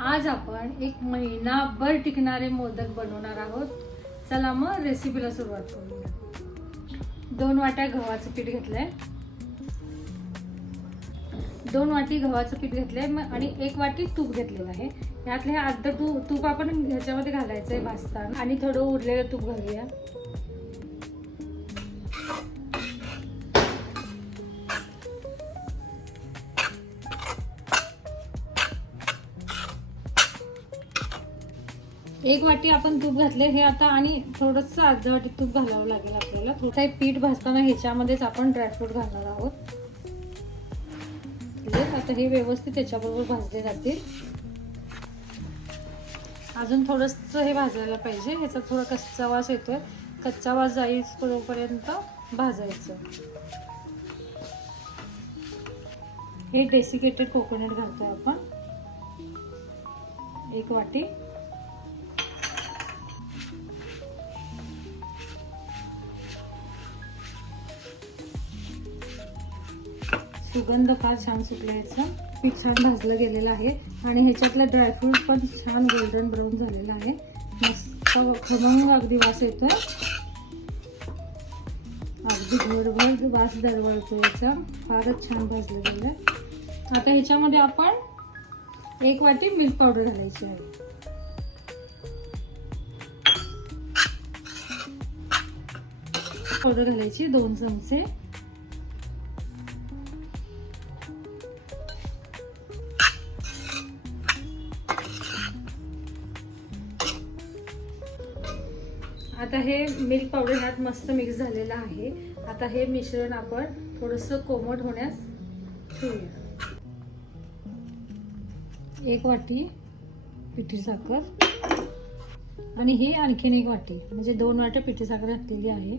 आज आपण एक महिनाभर टिकणारे मोदक बनवणार आहोत। चला मग रेसिपीला सुरुवात करूया। 2 वाट्या गव्हाचं पीठ घेतलंय, 2 वाटी गव्हाचं पीठ घेतलंय आणि 1 वाटी तूप घेतलेलं आहे। यातले हे अर्ध तूप आपण ह्याच्यामध्ये घालायचंय भाजताना आणि थोडं उरलेलं तूप घालूया। एक वाटी आपण तूप घातले हे आता आणि थोडंसं अर्धा वाटी तूप घालावं लागेल आपल्याला। थोडं पीठ भाजताना ह्याच्यामध्येच आपण ड्रायफ्रूट घालणार आहोत। आता हे व्यवस्थित त्याच्याबरोबर भाजले जातील। अजून थोडंसं हे भाजायला पाहिजे, ह्याचा थोडा कच्चा वास येतोय, कच्चा वास जाईपर्यंत भाजायचं। हे डेसिकेटेड कोकोनट घालतोय आपण 1 वाटी। सुगंध फार छान सुटला याचा। पीठ छान भाजलं गेलेलं आहे आणि ह्याच्यातलं ड्रायफ्रूट पण छान गोल्डन ब्राऊन झालेला आहे। मस्त खमंग अगदी वास येतोय, अगदी घरभर वास दरवळतो याचा। फारच छान भाजलं गेलंय। आता ह्याच्यामध्ये आपण 1 वाटी मिल्क पावडर घालायची आहे। पावडर घालायची 2 चमचे। आता हे मिल्क पावडर ह्यात मस्त मिक्स झालेलं आहे। आता हे मिश्रण आपण थोडंसं कोमट होण्यास ठेवूया। 1 वाटी पिठी साखर आणि ही आणखीन 1 वाटी, म्हणजे 2 वाट्या पिठी साखर घातलेली आहे।